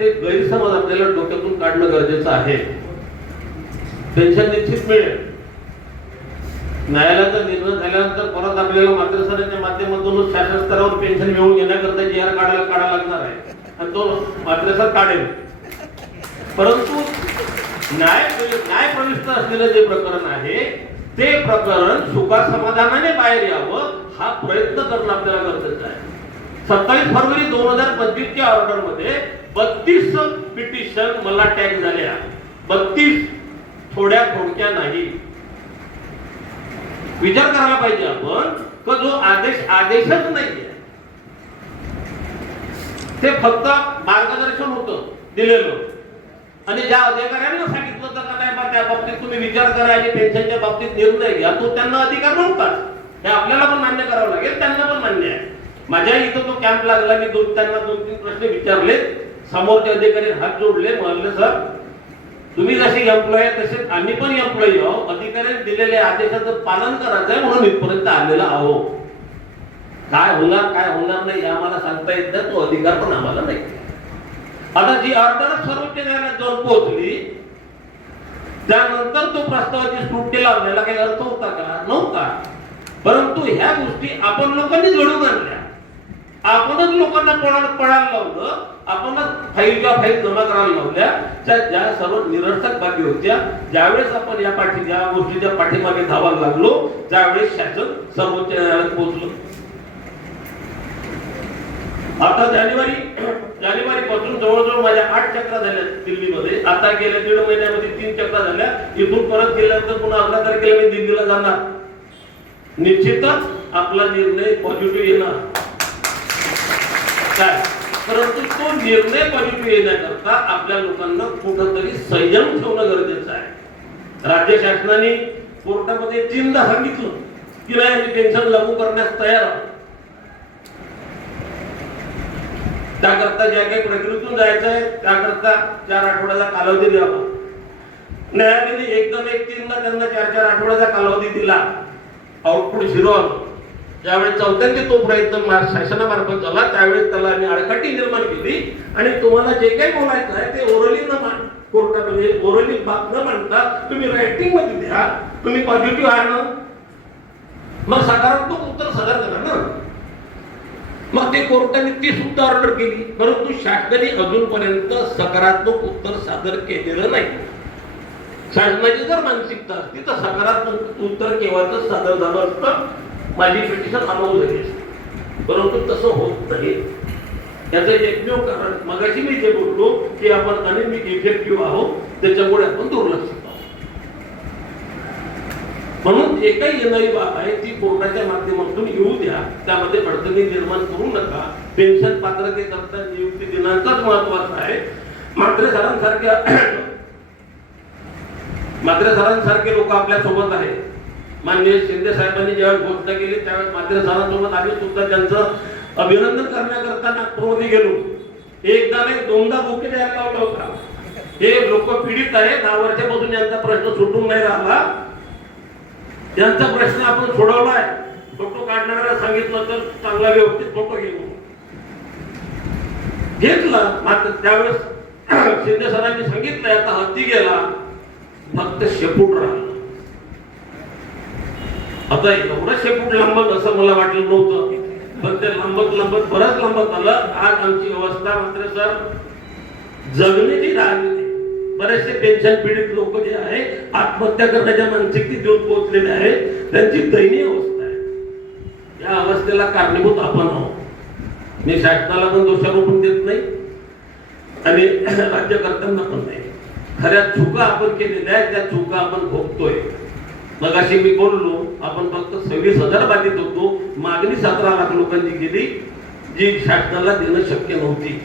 ते गैरसमज आपल्याला डोक्यातून काढणं गरजेचं आहे पेन्शन निश्चित मिळेल न्यायालयाचा निर्णय झाल्यानंतर परत आपल्याला माद्रसाच्या माध्यमातून शासन स्तरावर पेन्शन मिळवून घेण्याकरता जी आर काढायला काढावा लागणार आहे आणि तो मात्रसर काढेल परंतु न्याय न्याय प्रविष्ट असलेलं जे प्रकरण आहे ते प्रकरण सुखा समाधानाने बाहेर यावं हा प्रयत्न करणं आपल्याला गरजेचं आहे सत्तावीस फरवरी दोन हजार पंचवीसच्या ऑर्डर मध्ये बत्तीस पिटिशन मला टॅग झाल्या बत्तीस थोड्या थोडक्या नाही विचार करायला पाहिजे आपण का जो आदेश आदेशच नाही ते फक्त मार्गदर्शन होत दिलेलं आणि ज्या अधिकाऱ्यांना सांगितलं तर नाही त्या बाबतीत तुम्ही विचार करा आणि पेन्शनच्या बाबतीत निर्णय घ्या तो त्यांना अधिकार नव्हता हे आपल्याला पण मान्य करावं लागेल त्यांना पण मान्य आहे माझ्या इथं तो कॅम्प लागला मी दोन त्यांना दोन तीन प्रश्न विचारले समोरच्या अधिकारी हात जोडले म्हणले सर तुम्ही जसे एम्प्लॉय तसेच आम्ही पण एम्प्लॉई आहोत अधिकाऱ्यांनी दिलेल्या आदेशाचं पालन करायचंय म्हणून इथपर्यंत आलेला आहो काय होणार काय होणार नाही आम्हाला सांगता येत तो अधिकार पण आम्हाला नाही आता जी अर्धात सर्वोच्च न्यायालयात जाऊन पोहोचली त्यानंतर तो प्रस्तावाची सुट्टी लावण्याला काही अर्थ होता का नव्हता परंतु ह्या गोष्टी आपण लोकांनी जोडून आणल्या आपणच लोकांना कोणाला पळायला लावलं आपणच फाईल किंवा फाईल जमा करायला लावल्या त्या ज्या सर्व निरर्थक बाबी होत्या ज्यावेळेस आपण या पाठी ज्या गोष्टीच्या पाठीमागे धावायला लागलो त्यावेळेस शासन सर्वोच्च न्यायालयात पोहोचलो आता जानेवारी जानेवारी पासून जवळजवळ माझ्या आठ चक्रा झाल्या दिल्लीमध्ये आता गेल्या दीड महिन्यामध्ये तीन चक्रा झाल्या इथून परत गेल्यानंतर पुन्हा अकरा तारखेला मी दिल्लीला जाणार निश्चितच आपला निर्णय पॉझिटिव्ह येणार परंतु तो निर्णय पॉझिटिव्ह येण्याकरता आपल्या लोकांना कुठंतरी संयम ठेवणं गरजेचं आहे राज्य शासनाने कोर्टामध्ये तीनदा सांगितलं की नाही लागू करण्यास तयार त्याकरता ज्या काही प्रकृतीतून जायचं आहे त्याकरता चार आठवड्याचा कालावधी द्यावा न्यायालयाने एकदम एक तीनदा त्यांना चार चार आठवड्याचा कालावधी दिला आउटपुट झिरो आलं ज्यावेळी की तो प्रयत्न शासनामार्फत झाला त्यावेळेस त्याला आम्ही आडकाठी निर्माण केली आणि तुम्हाला जे काही बोलायचं आहे ते ओरली न मान कोर्टामध्ये म्हणजे ओरली बाब न मांडता तुम्ही रायटिंग मध्ये द्या तुम्ही पॉझिटिव्ह ना मग सकारात्मक उत्तर सादर करा ना मग ते कोर्टाने ती सुद्धा ऑर्डर केली परंतु शासनाने अजूनपर्यंत सकारात्मक उत्तर सादर केलेलं नाही शासनाची जर मानसिकता असती तर सकारात्मक उत्तर केव्हाच सादर झालं असतं माझी पिटिशन अनोव झाली असते परंतु तसं होत नाही याचं एकमेव कारण मगाशी मी जे बोलतो की आपण अनेक इफेक्टिव्ह आहोत त्याच्यामुळे आपण दुर्लक्ष शकतो म्हणून एकही येणारी बाब आहे ती कोर्टाच्या माध्यमातून येऊ द्या त्यामध्ये अडचणी निर्माण करू नका पेन्शन पात्रते करता नियुक्ती दिनांकच महत्वाचा आहे मात्र सरांसारख्या मात्र सरांसारखे लोक आपल्या सोबत आहेत माननीय शिंदे साहेबांनी जेव्हा घोषणा केली त्यावेळेस माध्यम आम्ही सुद्धा त्यांचं अभिनंदन करण्याकरता नागपूरमध्ये गेलो एकदा नाही दोनदा बुके द्यायला लावला होता हे लोक पीडित आहे दहा वर्षापासून यांचा प्रश्न सुटून नाही राहिला त्यांचा प्रश्न आपण सोडवलाय फोटो काढणाऱ्या सांगितलं तर चांगला व्यवस्थित फोटो घेऊ घेतला मात्र त्यावेळेस शिंदे सरांनी सांगितलं आता हत्ती गेला फक्त शेपूट राहिला आता एवढं शेपूट लांबत असं मला वाटलं नव्हतं पण ते लांबत लांबत परत लांबत आलं आज आमची अवस्था मात्र सर जगण्याची राहिली बरेचसे पेन्शन पीडित लोक जे आहे आत्महत्या करण्याच्या मानसिकतेत येऊन पोहोचलेले आहे त्यांची दैनीय अवस्था आहे या अवस्थेला कारणीभूत आपण आहोत मी शासनाला पण दोषारोपण देत नाही आणि राज्यकर्त्यांना पण नाही खऱ्या चुका आपण केलेल्या आहेत त्या चुका आपण भोगतोय मग अशी मी बोललो आपण फक्त सव्वीस हजार बाधित होतो मागणी सतरा लाख लोकांची केली जी शासनाला देणं शक्य नव्हती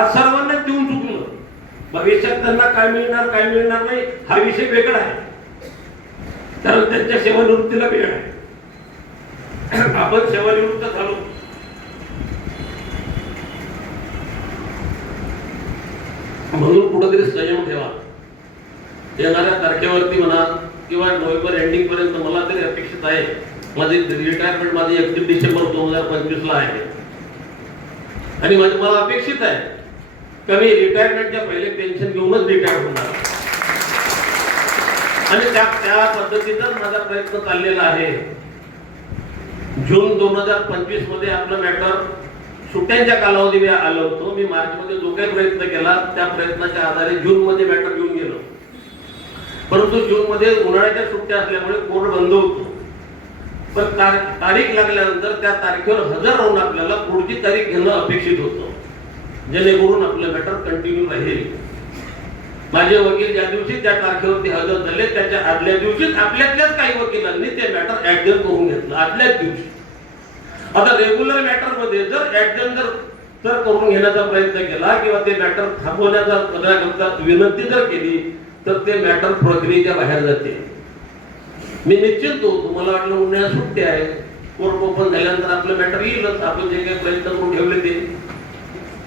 आज सर्वांना देऊन चुकलं भविष्यात त्यांना काय मिळणार काय मिळणार नाही हा विषय वेगळा आहे कारण त्यांच्या सेवानिवृत्तीला वेळ आहे आपण सेवानिवृत्त झालो म्हणून कुठंतरी संयम ठेवा येणाऱ्या तारखेवरती म्हणा किंवा नोव्हेंबर एंडिंग पर्यंत मला तरी अपेक्षित आहे माझी रिटायरमेंट माझी एकतीस डिसेंबर दोन हजार पंचवीस ला आहे आणि माझी मला अपेक्षित आहे की मी रिटायरमेंटच्या पहिले पेन्शन घेऊनच रिटायर होणार आणि त्या त्या पद्धतीनं माझा प्रयत्न चाललेला आहे जून दोन हजार पंचवीस मध्ये आपला मॅटर सुट्ट्यांच्या कालावधी आलो होतो मी मार्च मध्ये जो काही प्रयत्न केला त्या प्रयत्नाच्या आधारे जून मध्ये मॅटर परंतु मध्ये उन्हाळ्याच्या सुट्ट्या असल्यामुळे कोर्ट बंद होतो पण तारीख लागल्यानंतर त्या तारखेवर हजर राहून आपल्याला पुढची तारीख घेणं अपेक्षित होतं जेणेकरून आपलं मॅटर कंटिन्यू राहील माझे वकील ज्या दिवशी त्या तारखेवरती हजर झाले त्याच्या आदल्या दिवशीच आपल्यातल्याच काही वकिलांनी ते मॅटर ऍडजस्ट करून घेतलं आदल्याच दिवशी आता रेग्युलर मध्ये जर ऍडजस्ट जर जर करून घेण्याचा प्रयत्न केला किंवा ते मॅटर थांबवण्याचा विनंती जर केली तर ते मॅटर प्रक्रियेच्या बाहेर जाते मी निश्चित तुम्हाला वाटलं उन्हाळ्यात सुट्टी आहे कोर्ट ओपन झाल्यानंतर आपलं मॅटर येईलच आपण जे काही प्रयत्न करून ठेवले ते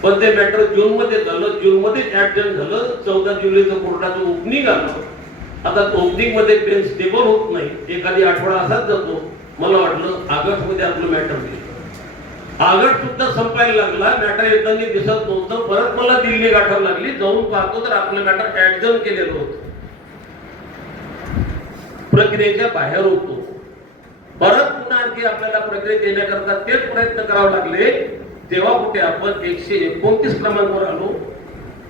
पण ते मॅटर जून मध्ये झालं जून मध्ये ऍडजस्ट झालं चौदा जुलैचं कोर्टाचं ओपनिंग आलं आता ओपनिंग मध्ये बेंच स्टेबल होत नाही एखादी आठवडा असाच जातो मला वाटलं ऑगस्ट मध्ये आपलं मॅटर आगड सुद्धा संपायला लागला मॅटर येताना दिसत नव्हतं परत मला दिल्ली गाठावं लागली जाऊन पाहतो तर आपलं मॅटर ऍडजन केलेलं होत प्रक्रियेच्या बाहेर होतो परत पुन्हा आणखी आपल्याला प्रक्रिया येण्याकरता तेच प्रयत्न करावे लागले तेव्हा कुठे आपण एकशे एकोणतीस क्रमांकावर आलो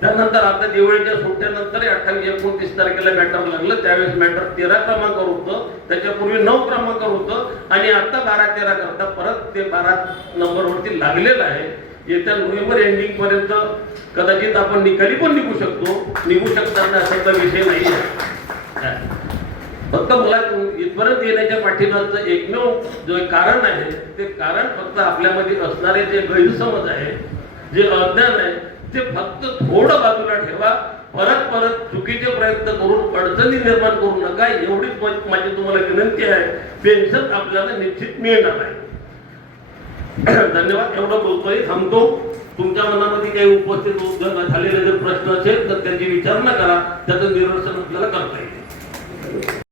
त्यानंतर आता दिवाळीच्या सुट्ट्यानंतर अठ्ठावीस एकोणतीस तारखेला मॅटर लागलं त्यावेळेस मॅटर तेरा क्रमांकावर होतं त्याच्यापूर्वी नऊ क्रमांकावर होतं आणि आता बारा तेरा करता परत ते बारा नंबरवरती लागलेलं आहे येत्या नोव्हेंबर एंडिंग पर्यंत कदाचित आपण निकाली पण निघू शकतो निघू शकतात असा विषय नाही फक्त मला इथपर्यंत येण्याच्या पाठिंबाचं एकमेव जे कारण आहे ते कारण फक्त आपल्यामध्ये असणारे जे गैरसमज आहे जे अज्ञान आहे ते फक्त थोडं बाजूला ठेवा परत परत चुकीचे प्रयत्न करून अडचणी निर्माण करू नका एवढीच माझी तुम्हाला विनंती आहे पेन्शन आपल्याला निश्चित मिळणार आहे धन्यवाद एवढं बोलतोय थांबतो तुमच्या मनामध्ये काही उपस्थित झालेले जर प्रश्न असेल तर त्यांची विचारणा करा त्याचं निरसन आपल्याला करता येईल